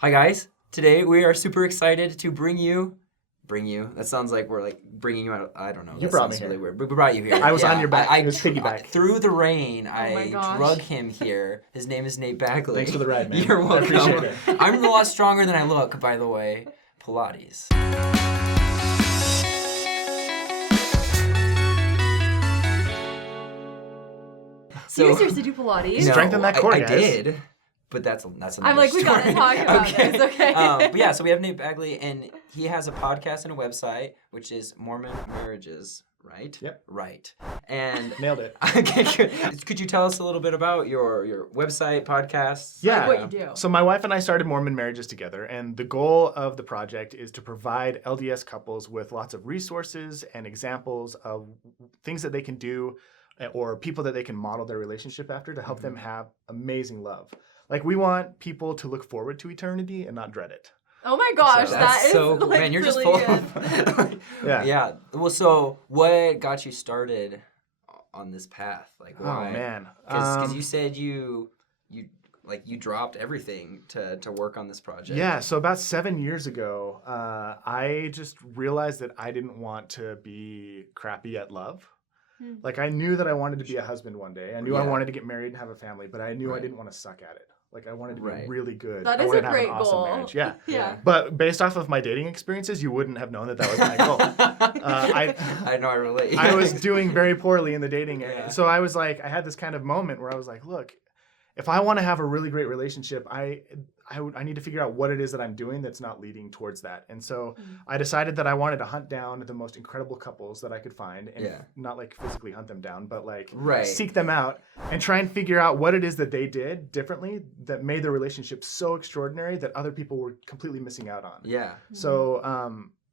Hi guys. Today we are super excited to bring you. That sounds like we're like bringing you out. I don't know. You That brought sounds me really here. weird. We brought you here. I was on your back. It was I piggyback. through the rain. my I gosh. drug him here. His name is Nate Bagley. Thanks for the ride, man. You're I welcome. appreciate it. I'm a lot stronger than I look, by the way. Pilates. You used to do Pilates. No, Strengthen that core, I guys. did, but that's another I'm like, we gotta story. talk about this, okay? But yeah, so we have Nate Bagley, and he has a podcast and a website, which is Mormon Marriages, right? Yep. Right. And Nailed it. okay, good. Could you tell us a little bit about your website, podcasts? Yeah. What you do. So my wife and I started Mormon Marriages together, and the goal of the project is to provide LDS couples with lots of resources and examples of things that they can do or people that they can model their relationship after to help them have amazing love. Like, we want people to look forward to eternity and not dread it. Oh my gosh, So that that's is so like man, you're really just full good. of Yeah. Yeah. Well, so what got you started on this path? Like, why? Oh, man. Because you said you dropped everything to work on this project. Yeah, so about 7 years ago, I just realized that I didn't want to be crappy at love. Like, I knew that I wanted to be a husband one day. I knew I Yeah. wanted to get married and have a family, but I knew I Right. didn't want to suck at it. Like, I wanted to be Right. really good. That I is wanted a to have an great awesome goal. marriage. Yeah. Yeah. But based off of my dating experiences, you wouldn't have known that that was my goal. I know I relate. I was doing very poorly in the dating area. Yeah. So I was like, I had this kind of moment where I was like, look, if I want to have a really great relationship, I need to figure out what it is that I'm doing that's not leading towards that. And so I decided that I wanted to hunt down the most incredible couples that I could find, and not like physically hunt them down, but like seek them out and try and figure out what it is that they did differently that made their relationship so extraordinary that other people were completely missing out on. Yeah. So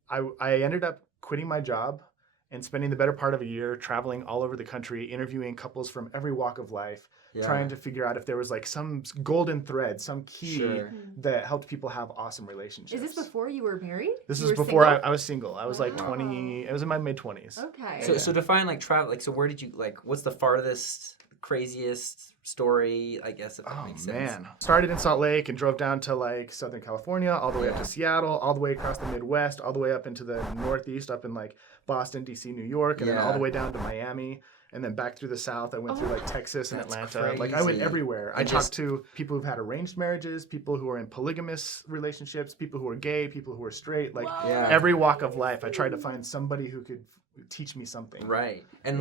I ended up quitting my job and spending the better part of a year traveling all over the country, interviewing couples from every walk of life, trying to figure out if there was like some golden thread, some key that helped people have awesome relationships. Is this before you were married? This You was were before single? I was single. I was like Wow. 20, I was in my mid-20s. Okay. So define like travel. Like, so where did you what's the farthest, craziest story? I guess if that makes sense. Man. Started in Salt Lake and drove down to like Southern California, all the way up to Seattle, all the way across the Midwest, all the way up into the Northeast, up in like Boston, DC, New York, and then all the way down to Miami. And then back through the South, I went through like Texas and Atlanta. Like, I went everywhere. I talked to people who've had arranged marriages, people who are in polygamous relationships, people who are gay, people who are straight. Like every walk of life, I tried to find somebody who could teach me something. Right. And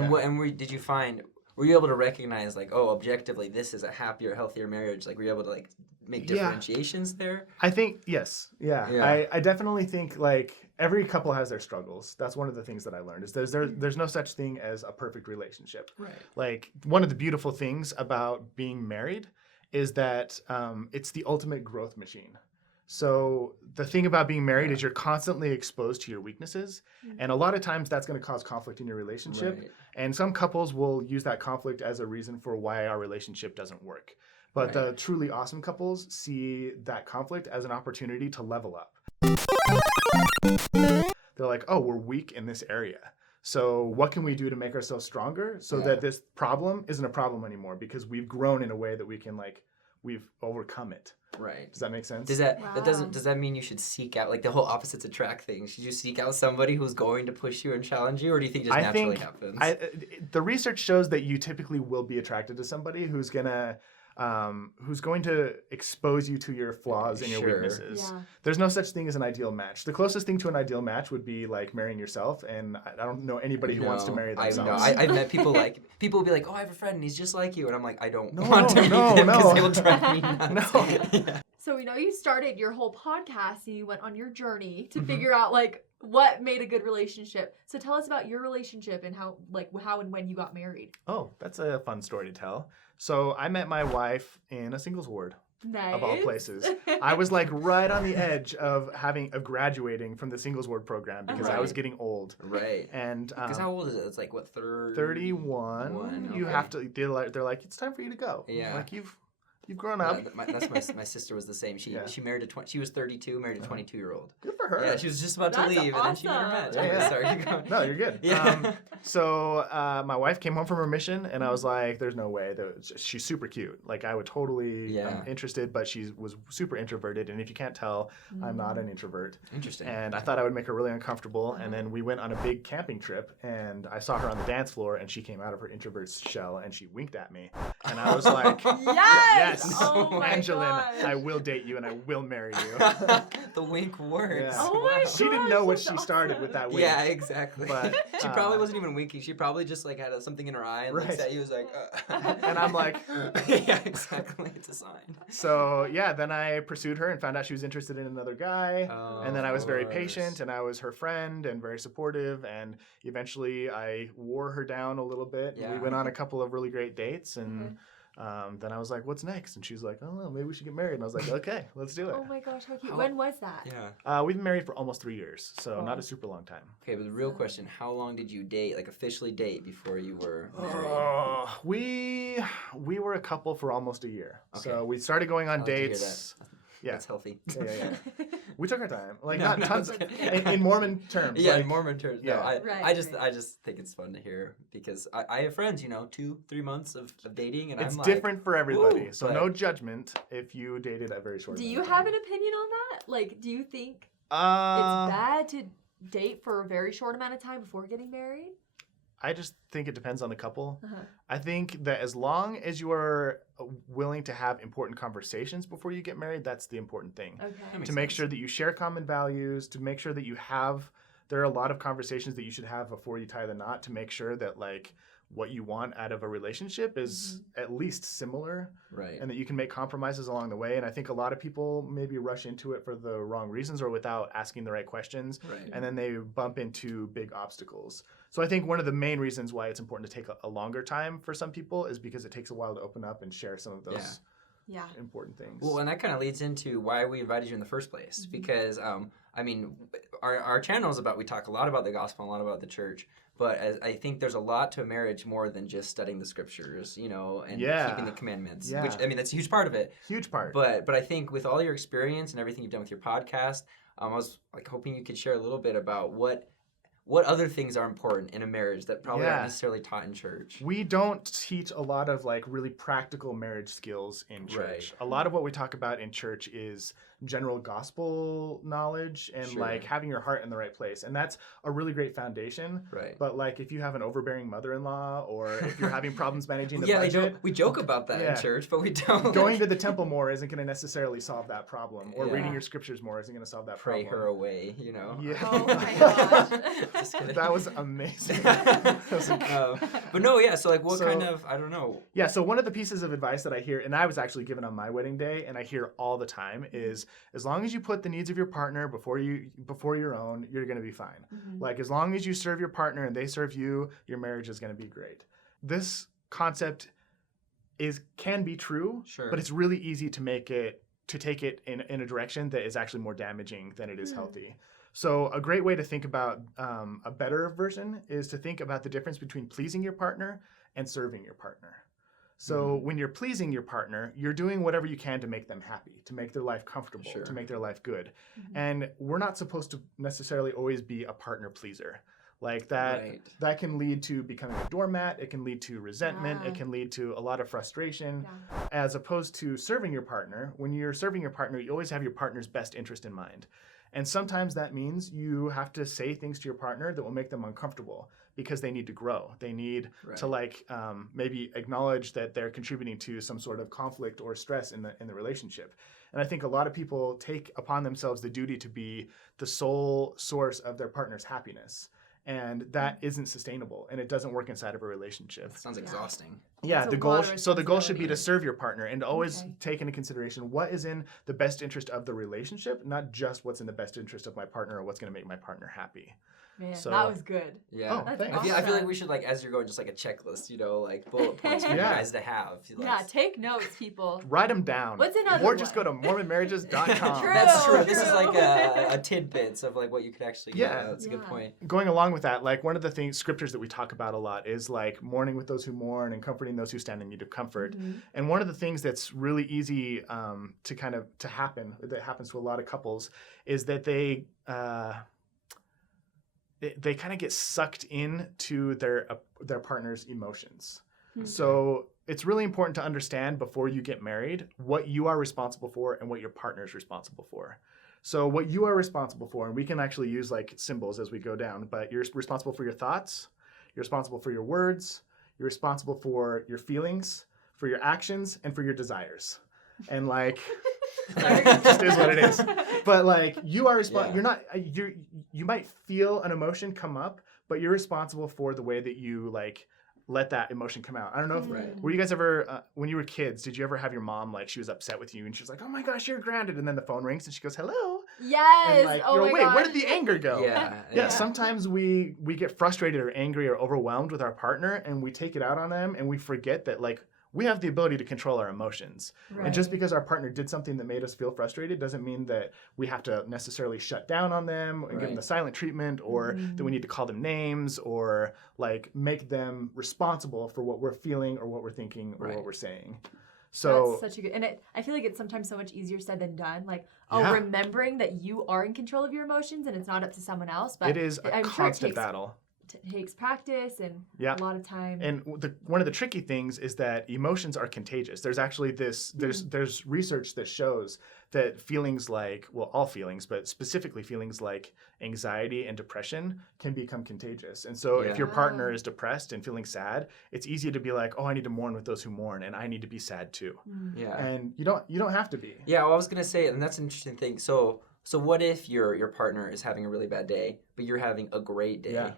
did you find? Were you able to recognize like, oh, objectively, this is a happier, healthier marriage? Like, were you able to like make differentiations there? I think yes. Yeah. I definitely think like every couple has their struggles. That's one of the things that I learned is there's no such thing as a perfect relationship. Right. Like, one of the beautiful things about being married is that it's the ultimate growth machine. So the thing about being married is you're constantly exposed to your weaknesses. And a lot of times that's going to cause conflict in your relationship. Right. And some couples will use that conflict as a reason for why our relationship doesn't work. But the truly awesome couples see that conflict as an opportunity to level up. They're like, oh, we're weak in this area. So what can we do to make ourselves stronger so that this problem isn't a problem anymore because we've grown in a way that we can we've overcome it. Right. Does that make sense? Does that mean you should seek out like the whole opposites attract thing? Should you seek out somebody who's going to push you and challenge you, or do you think it just naturally happens? The research shows that you typically will be attracted to somebody who's going to expose you to your flaws and your weaknesses. Yeah. There's no such thing as an ideal match. The closest thing to an ideal match would be like marrying yourself, and I don't know anybody who wants to marry themselves. I've met people people will be like, oh, I have a friend and he's just like you, and I'm like, I don't want to meet him because they will drive me nuts. So we know you started your whole podcast and you went on your journey to figure out like what made a good relationship. So tell us about your relationship and how and when you got married. Oh, that's a fun story to tell. So I met my wife in a singles ward. Nice. Of all places. I was like right on the edge of graduating from the singles ward program because I was getting old. Right. And because how old is it? It's like what, 31. You have to. They're like, it's time for you to go. Yeah. Like You've grown up. That's my sister was the same. She married she was 32, married a 22-year-old. Good for her. Yeah, she was just about to leave, and then she met her match. Yeah. Sorry, keep going. No, you're good. Yeah. So my wife came home from her mission, and I was like, "There's no way." She's super cute. Like I would totally interested, but she was super introverted. And if you can't tell, I'm not an introvert. Interesting. And I thought I would make her really uncomfortable. And then we went on a big camping trip, and I saw her on the dance floor, and she came out of her introvert shell, and she winked at me, and I was like, yes! Oh my Angeline, gosh. I will date you, and I will marry you. The wink works. Yeah. Oh my gosh, She didn't know what that's she started awesome. with that wink. Yeah, exactly. But, she probably wasn't even winking. She probably just like had something in her eye and looks at you, was like, And I'm like, yeah, exactly. It's a sign. So yeah, then I pursued her and found out she was interested in another guy. And then I was very patient, and I was her friend and very supportive. And eventually I wore her down a little bit. Yeah. We went on a couple of really great dates, and then I was like, "What's next?" And she's like, "Oh, well, maybe we should get married." And I was like, "Okay, let's do it." Oh my gosh, how cute. When was that? Yeah. We've been married for almost 3 years, so not a super long time. Okay, but the real question, how long did you date, like officially date before you were married? We were a couple for almost a year. Okay. So we started going on I like to hear dates. that. Yeah. That's healthy. Yeah. We took our time, like No, not no, tons it's in Mormon terms. Yeah, like, in Mormon terms. yeah. No, Right, I just think it's fun to hear because I have friends, 2-3 months of dating, and it's I'm like, different for everybody. "Ooh," So but- no judgment if you dated a very short. Do amount you of have time. an opinion on that? Like, do you think it's Uh, bad to date for a very short amount of time before getting married? I just think it depends on the couple. Uh-huh. I think that as long as you are willing to have important conversations before you get married, that's the important thing. Okay. makes To make sense. sure that you share common values, to make sure that you have, there are a lot of conversations that you should have before you tie the knot to make sure that like what you want out of a relationship is at least similar, Right. and that you can make compromises along the way. And I think a lot of people maybe rush into it for the wrong reasons or without asking the right questions, Right. and then they bump into big obstacles. So I think one of the main reasons why it's important to take a longer time for some people is because it takes a while to open up and share some of those Yeah. important things. Well, and that kind of leads into why we invited you in the first place. Because, I mean, our channel is about, we talk a lot about the gospel, and a lot about the church. But I think there's a lot to a marriage more than just studying the scriptures, and keeping the commandments. Yeah. Which, I mean, that's a huge part of it. Huge part. But I think with all your experience and everything you've done with your podcast, I was like hoping you could share a little bit about what other things are important in a marriage that probably aren't necessarily taught in church. We don't teach a lot of like really practical marriage skills in church. Right. A lot of what we talk about in church is general gospel knowledge and like having your heart in the right place. And that's a really great foundation. Right. But like if you have an overbearing mother-in-law, or if you're having problems managing the Yeah, budget, we joke about that in church, but we don't. going to the temple more isn't going to necessarily solve that problem, or Yeah. reading your scriptures more isn't going to solve that Pray problem. her away, Yeah. Oh my gosh. Just kidding. That was amazing. But no, yeah. So like, what kind of? I don't know. Yeah, so one of the pieces of advice that I hear, and I was actually given on my wedding day, and I hear all the time, is as long as you put the needs of your partner before your own, you're going to be fine. Like as long as you serve your partner and they serve you, your marriage is going to be great. This concept can be true, but it's really easy to take it in a direction that is actually more damaging than it is healthy. So a great way to think about a better version is to think about the difference between pleasing your partner and serving your partner. So when you're pleasing your partner, you're doing whatever you can to make them happy, to make their life comfortable, to make their life good. And we're not supposed to necessarily always be a partner pleaser. Like that can lead to becoming a doormat. It can lead to resentment. It can lead to a lot of frustration. As opposed to serving your partner, when you're serving your partner, you always have your partner's best interest in mind. And sometimes that means you have to say things to your partner that will make them uncomfortable because they need to grow. They need to maybe acknowledge that they're contributing to some sort of conflict or stress in the relationship. And I think a lot of people take upon themselves the duty to be the sole source of their partner's happiness. And that isn't sustainable, and it doesn't work inside of a relationship. That sounds exhausting. Yeah, the goal should be to serve your partner and to always take into consideration what is in the best interest of the relationship, not just what's in the best interest of my partner or what's going to make my partner happy. Man, So- that was good. Yeah. Oh, That's thanks. I feel like awesome. we should, like, as you're going, just like a checklist, you know, like bullet points for you Yeah. guys to have. Like, Yeah, take notes, people. Write them down. What's another Or just one? go to mormonmarriages.com. True. That's true. This is True. like a tidbits of like what you could actually get. Yeah. That's a good Yeah. point. Going along with that, like one of the things, scriptures that we talk about a lot is like mourning with those who mourn and comforting those who stand in need of comfort. Mhm. And one of the things that's really easy to happen, that happens to a lot of couples, is that they kind of get sucked into their partner's emotions. Mhm. So it's really important to understand before you get married what you are responsible for and what your partner is responsible for. So what you are responsible for, and we can actually use like symbols as we go down, but you're responsible for your thoughts, you're responsible for your words, you're responsible for your feelings, for your actions, and for your desires. And like, it just is what it is. But like, you are Yeah. you're not, you might feel an emotion come up, but you're responsible for the way that you like let that emotion come out. I don't know if, Right. were you guys ever, when you were kids, did you ever have your mom, like, she was upset with you and she was like, oh my gosh, you're grounded. And then the phone rings and she goes, hello. Yes. And like, Oh you're my like, wait, gosh. where did the anger go? Yeah. Yeah, sometimes we get frustrated or angry or overwhelmed with our partner and we take it out on them and we forget that like we have the ability to control our emotions. Right. And just because our partner did something that made us feel frustrated doesn't mean that we have to necessarily shut down on them and give them Right. the silent treatment or that we need to call them names or like make them responsible for what we're feeling or what we're thinking or Right. what we're saying. So that's such a good, and I feel like it's sometimes so much easier said than done. Like, oh, Yeah. remembering that you are in control of your emotions and it's not up to someone else. But it is a I'm sure it constant battle. takes practice and Yeah. a lot of time. And one of the tricky things is that emotions are contagious. There's actually there's research that shows that feelings like, well, all feelings, but specifically feelings like anxiety and depression can become contagious. And so if your partner Wow. is depressed and feeling sad, it's easy to be like, oh, I need to mourn with those who mourn and I need to be sad too. Yeah. And you don't have to be. Yeah, well, I was gonna say, and that's an interesting thing. So what if your partner is having a really bad day, but you're having a great day? Yeah.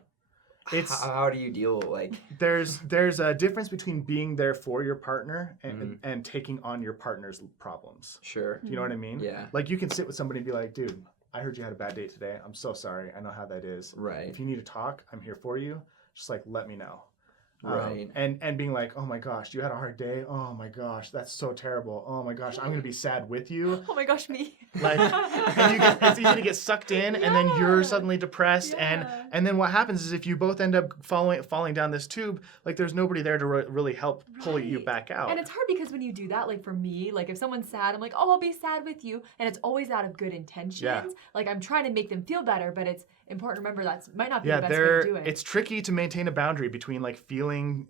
It's How do you deal like? there's a difference between being there for your partner and taking on your partner's problems. Sure. Do you know what I mean? Yeah. Like you can sit with somebody and be like, dude, I heard you had a bad day today. I'm so sorry. I know how that is. Right. If you need to talk, I'm here for you. Just like let me know. Right. And being like, oh my gosh, you had a hard day. Oh my gosh, that's so terrible. Oh my gosh, I'm gonna be sad with you. Oh my gosh, me. Like, and it's easy to get sucked in, and then you're suddenly depressed, Yeah. and then what happens is if you both end up falling down this tube, like there's nobody there to really help pull you Right. back out. And it's hard because when you do that, like for me, like if someone's sad, I'm like, oh, I'll be sad with you. And it's always out of good intentions. Yeah. Like I'm trying to make them feel better, but it's important to remember that might not be Yeah, the best way to do it. it's tricky to maintain a boundary between like being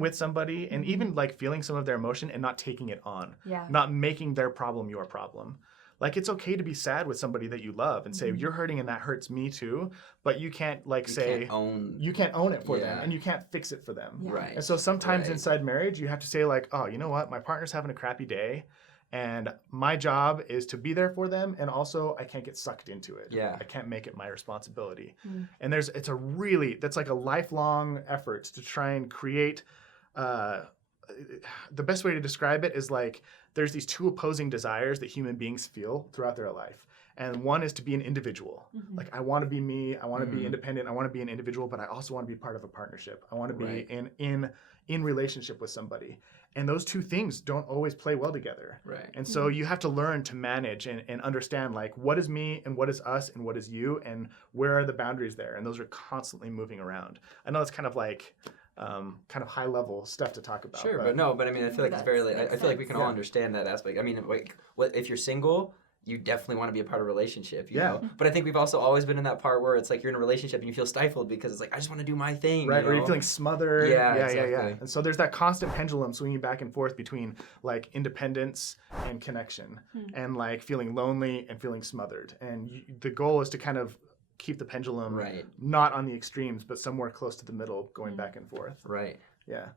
with somebody and even like feeling some of their emotion and not taking it on. Yeah. Not making their problem your problem. Like it's okay to be sad with somebody that you love and say you're hurting and that hurts me too, but you can't like you can't own it for them Yeah. and you can't fix it for them. Yeah. Right. And so sometimes Right. inside marriage you have to say like, oh, you know what? My partner's having a crappy day and my job is to be there for them and also I can't get sucked into it. Yeah. I can't make it my responsibility. Mm. And that's like a lifelong effort to try and create the best way to describe it is like there's these two opposing desires that human beings feel throughout their life. And one is to be an individual. Mhm. Like I want to be me, I want to be independent, I want to be an individual, but I also want to be part of a partnership. I want to be Right. in relationship with somebody. And those two things don't always play well together. Right. And so you have to learn to manage and understand like what is me and what is us and what is you and where are the boundaries there. And those are constantly moving around. I know it's kind of like kind of high level stuff to talk about. Sure, but I mean, I feel like it's very. That I feel like we makes can all sense. understand that aspect. I mean, like, if you're single, you definitely want to be a part of a relationship, you Yeah. know? But I think we've also always been in that part where it's like you're in a relationship and you feel stifled because it's like, I just want to do my thing. Right, you or know? you're feeling smothered. Yeah, yeah. exactly. And so there's that constant pendulum swinging back and forth between like independence and connection, and like feeling lonely and feeling smothered. And the goal is to kind of keep the pendulum Right. not on the extremes, but somewhere close to the middle, going back and forth. Right. Yeah.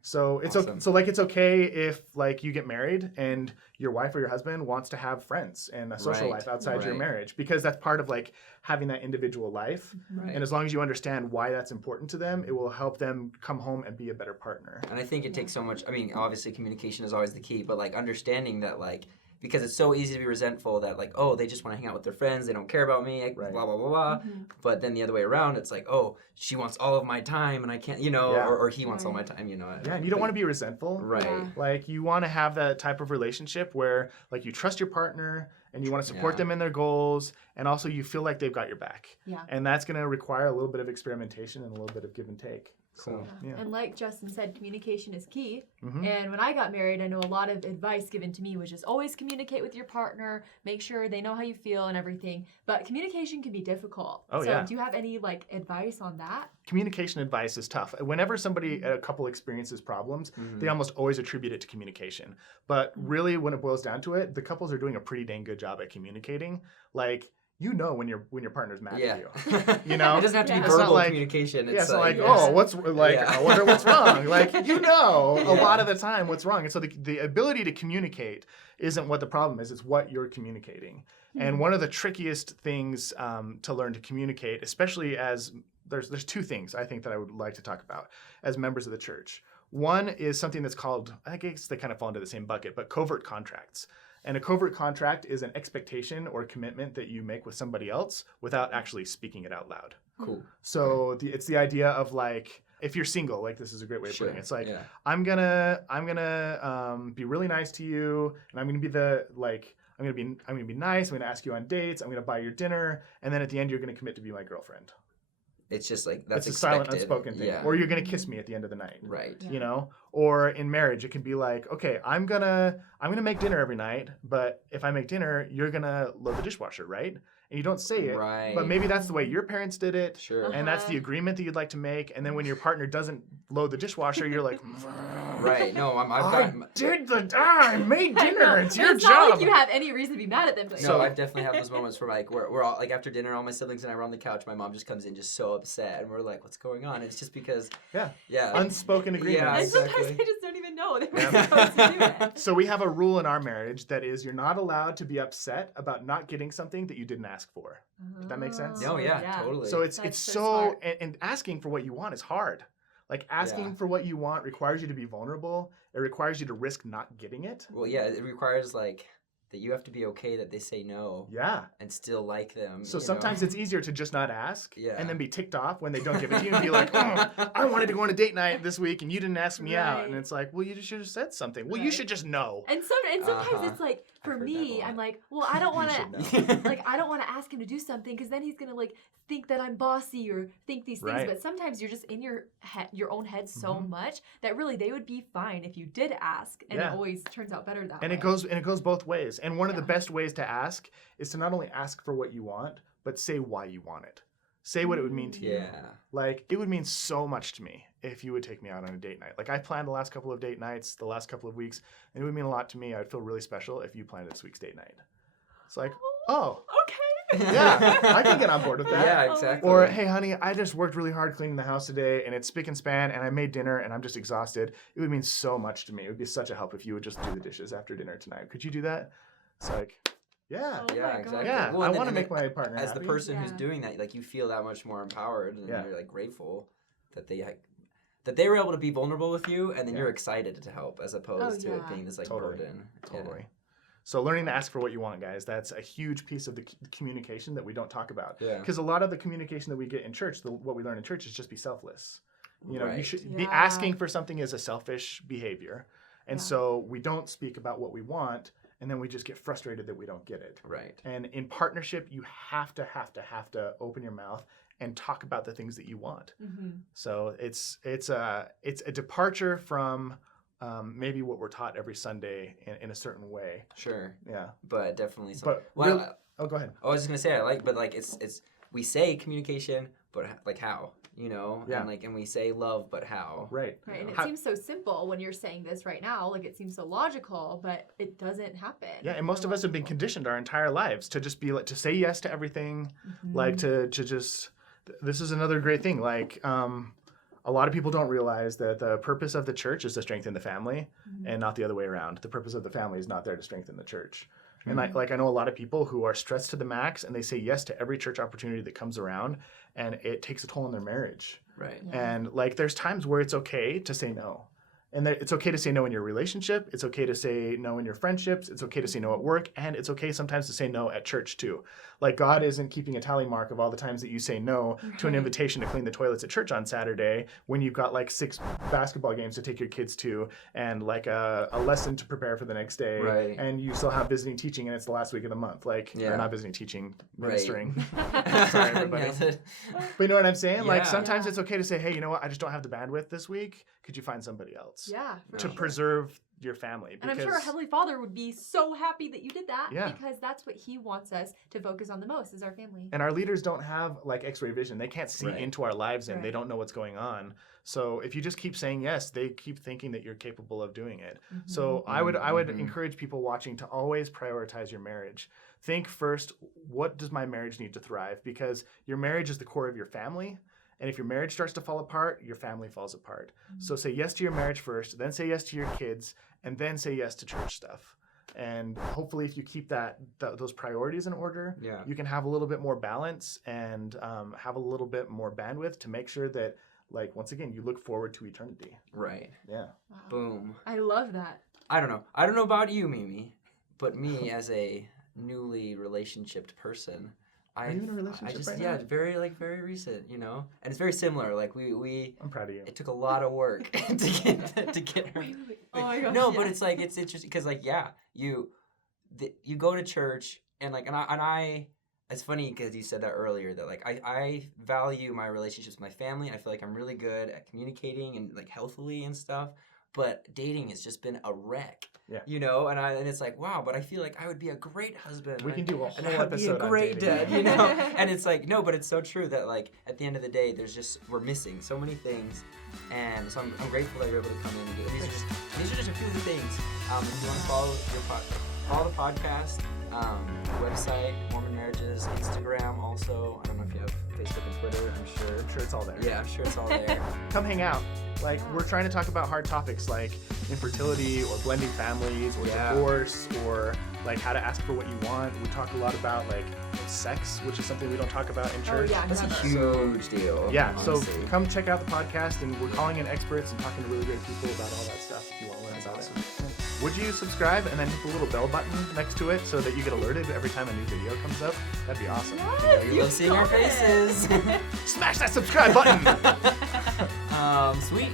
So it's Awesome. it's okay if like you get married and your wife or your husband wants to have friends and a social Right, life outside your right. marriage, because that's part of like having that individual life. Right. And as long as you understand why that's important to them, it will help them come home and be a better partner. And I think it takes so much. I mean, obviously, communication is always the key, but like understanding that, like, because it's so easy to be resentful that like, oh, they just want to hang out with their friends, they don't care about me, Right. blah blah blah blah. But then the other way around, it's like, oh, she wants all of my time and I can't, or he wants all my time, Yeah, and you don't want to be resentful. Right. Yeah. Like you want to have that type of relationship where like you trust your partner and you want to support them in their goals, and also you feel like they've got your back. Yeah. And that's going to require a little bit of experimentation and a little bit of give and take. Cool. So, And like Justin said, communication is key. Mhm. And when I got married, I know a lot of advice given to me was just always communicate with your partner, make sure they know how you feel and everything. But communication can be difficult. Oh, so yeah. do you have any like advice on that? Communication advice is tough. Whenever a couple experiences problems, they almost always attribute it to communication. But really, when it boils down to it, the couples are doing a pretty dang good job at communicating. Like, when your partner's mad at you. It know? doesn't have to be It's not verbal like- communication. Yeah, It's so like, Yeah. oh, I wonder what's wrong. Like, a Yeah. lot of the time what's wrong. And so the ability to communicate isn't what the problem is, it's what you're communicating. And one of the trickiest things to learn to communicate, especially as there's two things I think that I would like to talk about as members of the church. One is something that's called, I guess they kind of fall into the same bucket, but covert contracts. And a covert contract is an expectation or commitment that you make with somebody else without actually speaking it out loud. cool. So it's the idea of like, if you're single, like this is a great way of putting it. It's like, yeah. I'm gonna be really nice to you, and I'm gonna be I'm gonna be nice. I'm gonna ask you on dates. I'm gonna buy your dinner, and then at the end, you're gonna commit to be my girlfriend. It's just like that's It's a silent, expected. unspoken thing. Yeah. Or you're gonna kiss me at the end of the night. Right. Yeah. You know, or in marriage, it can be like, okay, I'm gonna make dinner every night, but if I make dinner, you're gonna load the dishwasher, right? And you don't say it, Right. but maybe that's the way your parents did it, Sure. and that's the agreement that you'd like to make. And then when your partner doesn't load the dishwasher, you're like, Right. No, I made I know, dinner. It's but your it's job. not like you have any reason to be mad at them. But No, I've definitely had those moments where like we're all like after dinner, all my siblings and I were on the couch. My mom just comes in just so upset, and we're like, "What's going on?" It's just because, Yeah. yeah, Unspoken agreements. Yeah, and sometimes exactly. they just don't even know they were Yeah. supposed to do it. So we have a rule in our marriage that is you're not allowed to be upset about not getting something that you didn't ask for. Does that make sense? oh yeah, totally. So it's That's so so smart. and asking for what you want is hard. Like asking Yeah. for what you want requires you to be vulnerable. It requires you to risk not getting it. well, yeah, it requires like that you have to be okay that they say no Yeah. and still like them. So you sometimes know? it's easier to just not ask Yeah. and then be ticked off when they don't give it to you and be like, I wanted to go on a date night this week and you didn't ask me out. And Right. it's like, well, you should have said something. Well, you Right. should just know. And sometimes Uh-huh. it's like for I've heard that me, a lot. I'm like, well, I don't want You to should know. like I don't want to ask him to do something because then he's gonna like think that I'm bossy or think these things. Right. But sometimes you're just in your own head so Mhm. much that really they would be fine if you did ask, and Yeah. it always turns out better that And way. it goes both ways. And one of the Yeah. best ways to ask is to not only ask for what you want, but say why you want it. Say what it would mean to you. yeah, Like, it would mean so much to me if you would take me out on a date night. Like, I planned the last couple of date nights, the last couple of weeks, and it would mean a lot to me. I'd feel really special if you planned this week's date night. It's like, oh, Okay. yeah, I can get on board with that. yeah, Oh, exactly. Or, hey, honey, I just worked really hard cleaning the house today, and it's spick and span, and I made dinner, and I'm just exhausted. It would mean so much to me. It would be such a help if you would just do the dishes after dinner tonight. Could you do that? It's like, yeah. Oh yeah, my God. exactly. Yeah, Well, I and want to then make my partner as happy. the person who's Yeah. doing that, like you feel that much more empowered, and Yeah. you're like grateful that they were able to be vulnerable with you, and then Yeah. you're excited to help, as opposed to it yeah. being this like Totally. burden. Totally. So learning to ask for what you want, guys, that's a huge piece of the communication that we don't talk about. Yeah. Because a lot of the communication that we get in church, what we learn in church is just be selfless. You know, you Right. should be Yeah. asking for something is a selfish behavior. And Yeah. so we don't speak about what we want, and then we just get frustrated that we don't get it. Right. And in partnership, you have to open your mouth and talk about the things that you want. Mhm. So it's a departure from maybe what we're taught every Sunday in a certain way. Sure. Yeah. But definitely. But well, real- oh, go ahead. I was just gonna say but like it's we say communication, but like how, you know, Yeah. and we say love, but how? Right. Right, and it How- seems so simple when you're saying this right now. Like it seems so logical, but it doesn't happen. Yeah, and most for of us have been people. conditioned our entire lives to just be like to say yes to everything, like to just. This is another great thing. Like a lot of people don't realize that the purpose of the church is to strengthen the family, and not the other way around. The purpose of the family is not there to strengthen the church. And I know a lot of people who are stressed to the max, and they say yes to every church opportunity that comes around, and it takes a toll on their marriage. Right. Yeah. And like there's times where it's okay to say no. And it's okay to say no in your relationship. It's okay to say no in your friendships. It's okay to say no at work. And it's okay sometimes to say no at church too. Like God isn't keeping a tally mark of all the times that you say no to an invitation to clean the toilets at church on Saturday when you've got like 6 basketball games to take your kids to and like a lesson to prepare for the next day. Right. And you still have visiting teaching and it's the last week of the month. Like, or not visiting teaching, ministering. Sorry, everybody. But you know what I'm saying? Like sometimes it's okay to say, hey, you know what? I just don't have the bandwidth this week. Could you find somebody else? Yeah. To preserve your family. And I'm sure our Heavenly Father would be so happy that you did that. Yeah. Because that's what He wants us to focus on the most is our family. And our leaders don't have like X-ray vision. They can't see into our lives and they don't know what's going on. So if you just keep saying yes, they keep thinking that you're capable of doing it. So I would encourage people watching to always prioritize your marriage. Think first, what does my marriage need to thrive? Because your marriage is the core of your family. And if your marriage starts to fall apart, your family falls apart. So say yes to your marriage first, then say yes to your kids, and then say yes to church stuff. And hopefully if you keep those priorities in order, you can have a little bit more balance and have a little bit more bandwidth to make sure that, like, once again, you look forward to eternity. Right. Yeah. Wow. Boom. I love that. I don't know about you, Mimi, but me as a newly relationshiped person, Are you in a relationship right now? very recent, you know, and it's very similar. Like we. I'm proud of you. It took a lot of work to get her. Oh my gosh. No, but it's like it's interesting because like you go to church and like and I. It's funny because you said that earlier that like I value my relationships with my family. I feel like I'm really good at communicating and like healthily and stuff. But dating has just been a wreck. Yeah. You know, and it's like, wow, but I feel like I would be a great husband. We can do a whole and I would be a great dad, you know? And it's like, no, but it's so true that like at the end of the day, we're missing so many things. And so I'm grateful that you're able to come in and do it. These are just a few of the things. If you want to follow the podcast, website, Mormon Marriages, Instagram also. I don't know if you have Facebook and Twitter. I'm sure it's all there. Yeah, I'm sure it's all there. Come hang out. Like, we're trying to talk about hard topics like infertility or blending families or divorce or like how to ask for what you want. We talk a lot about like sex, which is something we don't talk about in church. Oh, yeah, that's a huge deal. Yeah, honestly. So come check out the podcast, and we're calling in experts and talking to really great people about all that stuff if you want to learn about it. Would you subscribe and then hit the little bell button next to it so that you get alerted every time a new video comes up? That'd be awesome. Yes, you love seeing our faces. Smash that subscribe button! Sweet.